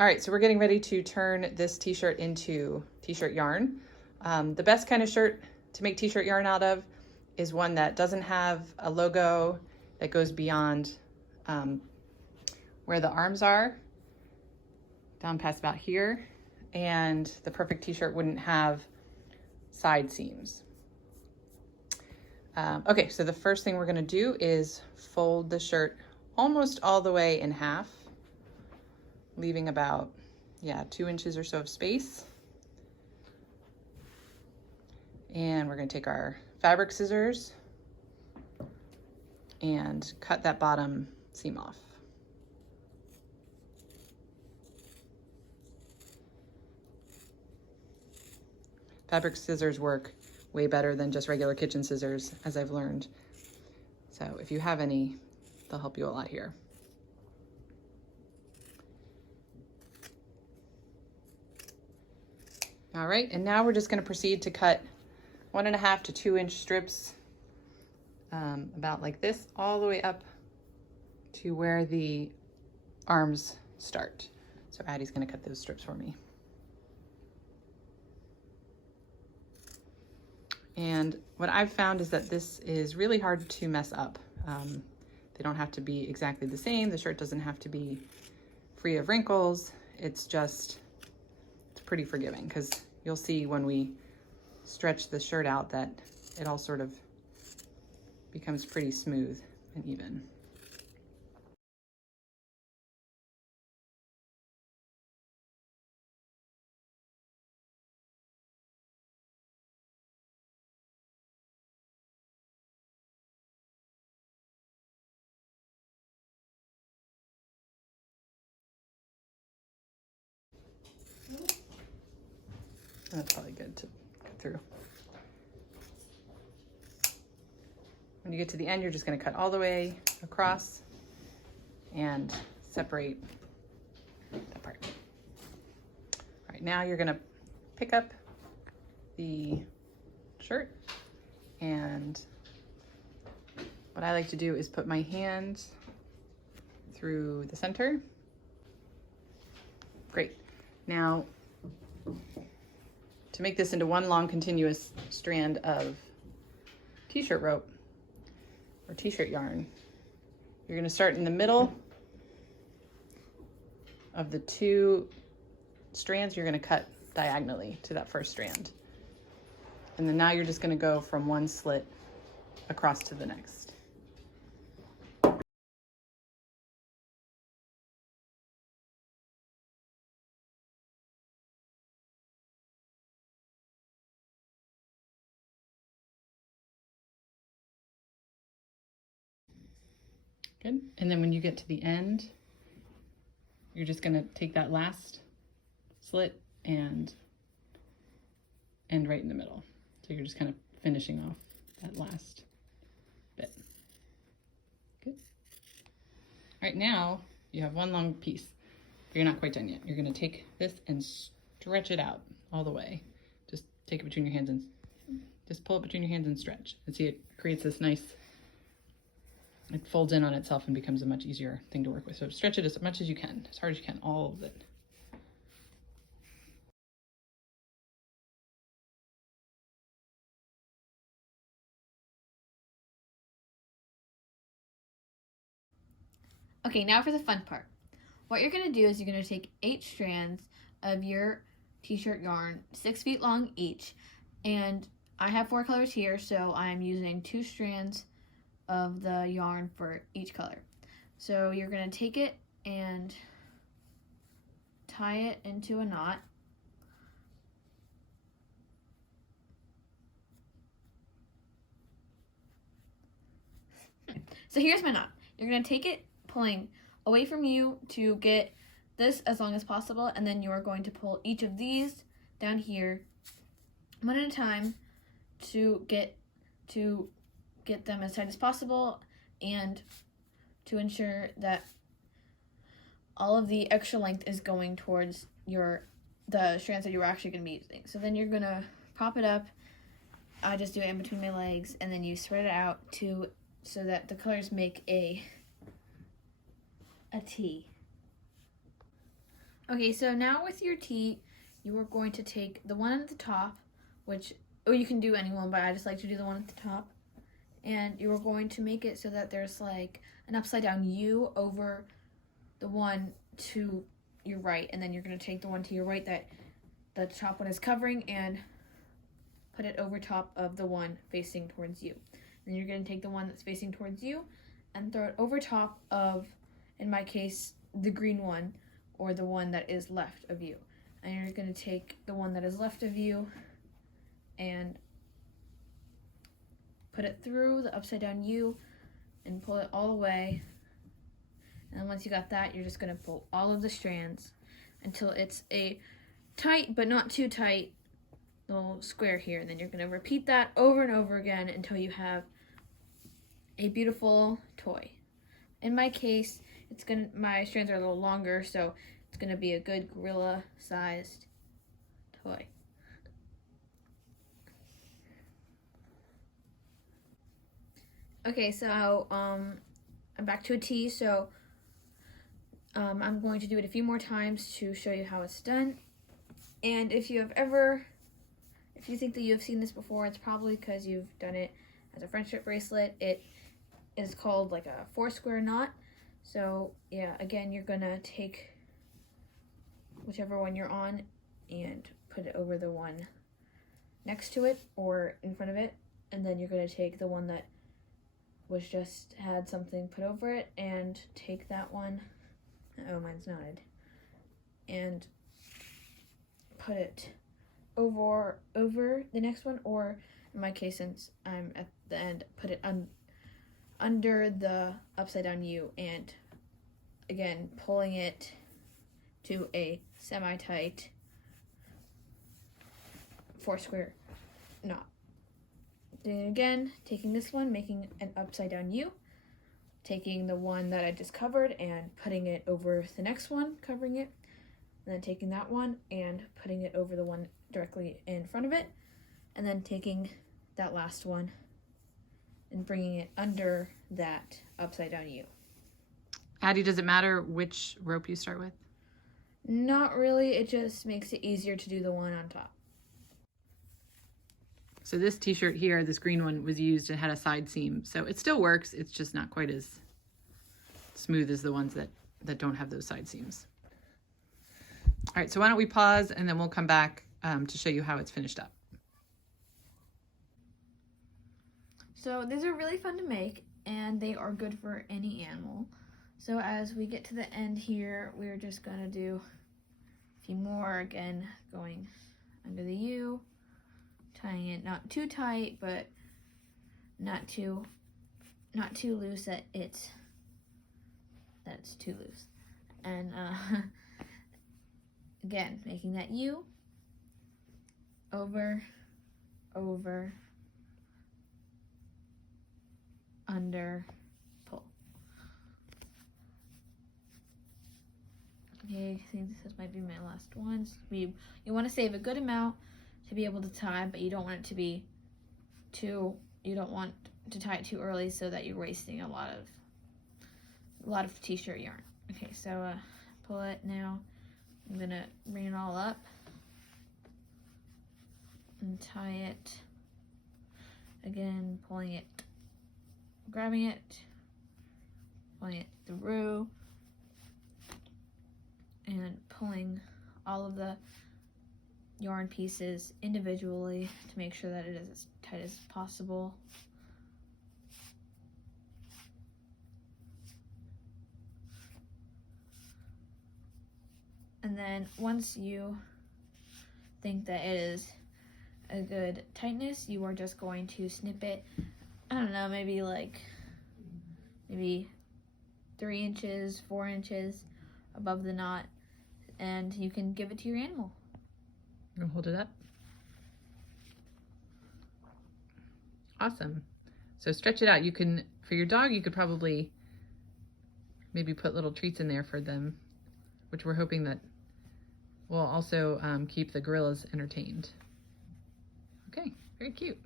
All right, so we're getting ready to turn this t-shirt into t-shirt yarn. The best kind of shirt to make t-shirt yarn out of is one that doesn't have a logo that goes beyond where the arms are, down past about here, and the perfect t-shirt wouldn't have side seams. Okay, so the first thing we're gonna do is fold the shirt almost all the way in half, leaving about, 2 inches or so of space. And we're gonna take our fabric scissors and cut that bottom seam off. Fabric scissors work way better than just regular kitchen scissors, as I've learned. So if you have any, they'll help you a lot here. All right, and now we're just gonna proceed to cut 1.5 to 2 inch strips, about like this, all the way up to where the arms start. So Addie's gonna cut those strips for me. And what I've found is that this is really hard to mess up. They don't have to be exactly the same. The shirt doesn't have to be free of wrinkles. It's pretty forgiving, because you'll see when we stretch the shirt out that it all sort of becomes pretty smooth and even. That's probably good to cut through. When you get to the end, you're just going to cut all the way across and separate that part. All right, now you're going to pick up the shirt, and what I like to do is put my hand through the center. Great. Now, to make this into one long continuous strand of t-shirt rope or t-shirt yarn, you're going to start in the middle of the 2 strands. You're going to cut diagonally to that first strand, and then now you're just going to go from one slit across to the next. Good. And then when you get to the end, you're just going to take that last slit and end right in the middle. So you're just kind of finishing off that last bit. Good. All right, now you have one long piece, but you're not quite done yet. You're going to take this and stretch it out all the way. Just take it between your hands and just pull it between your hands and stretch. And see, it creates this nice, it folds in on itself and becomes a much easier thing to work with. So stretch it as much as you can, as hard as you can, all of it. Okay, now for the fun part. What you're going to do is you're going to take 8 strands of your t-shirt yarn, 6 feet long each, and I have 4 colors here, so I'm using 2 strands of the yarn for each color. So you're going to take it and tie it into a knot. So here's my knot. You're going to take it, pulling away from you to get this as long as possible, and then you are going to pull each of these down here one at a time to get them as tight as possible, and to ensure that all of the extra length is going towards the strands that you were actually going to be using. So then you're going to prop it up. I just do it in between my legs, and then you spread it out so that the colors make a T. Okay, so now with your T, you are going to take the one at the top, or you can do any one, but I just like to do the one at the top. And you are going to make it so that there's like an upside down U over the one to your right. And then you're going to take the one to your right that the top one is covering and put it over top of the one facing towards you. Then you're going to take the one that's facing towards you and throw it over top of, in my case, the green one, or the one that is left of you. And you're going to take the one that is left of you and put it through the upside down U and pull it all the way. And then once you got that, you're just going to pull all of the strands until it's a tight but not too tight little square here. And then you're going to repeat that over and over again until you have a beautiful toy. In my case, my strands are a little longer, so it's going to be a good gorilla-sized toy. Okay, so I'm back to a T, so I'm going to do it a few more times to show you how it's done. And if you think that you have seen this before, it's probably because you've done it as a friendship bracelet. It is called like a 4-square knot. So yeah, again, you're gonna take whichever one you're on and put it over the one next to it or in front of it, and then you're gonna take the one that had something put over it and take that one. Oh, mine's knotted. And put it over the next one, or in my case, since I'm at the end, put it under the upside down U, and again pulling it to a semi-tight 4-square knot. Then again, taking this one, making an upside down U, taking the one that I just covered and putting it over the next one, covering it, and then taking that one and putting it over the one directly in front of it, and then taking that last one and bringing it under that upside down U. Addie, does it matter which rope you start with? Not really, it just makes it easier to do the one on top. So this t-shirt here, this green one, was used and had a side seam. So it still works, it's just not quite as smooth as the ones that don't have those side seams. All right, so why don't we pause and then we'll come back to show you how it's finished up. So these are really fun to make, and they are good for any animal. So as we get to the end here, we're just gonna do a few more, again, going under the U, tying it not too tight, but not too loose that that's too loose. And again, making that U, over, under, pull. Okay, I think this might be my last one. You want to save a good amount to be able to tie, but you don't want it to be you don't want to tie it too early so that you're wasting a lot of t-shirt yarn. Okay, so pull it now. I'm gonna bring it all up and tie it. Again, pulling it, grabbing it, pulling it through, and pulling all of the yarn pieces individually to make sure that it is as tight as possible. And then once you think that it is a good tightness, you are just going to snip it, I don't know, maybe 3 inches, 4 inches above the knot, and you can give it to your animal. I'll hold it up. Awesome. So stretch it out. You can, for your dog, you could probably maybe put little treats in there for them, which we're hoping that will also keep the gorillas entertained. Okay, very cute.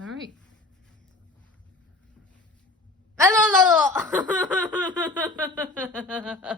All right. La, la, la, la.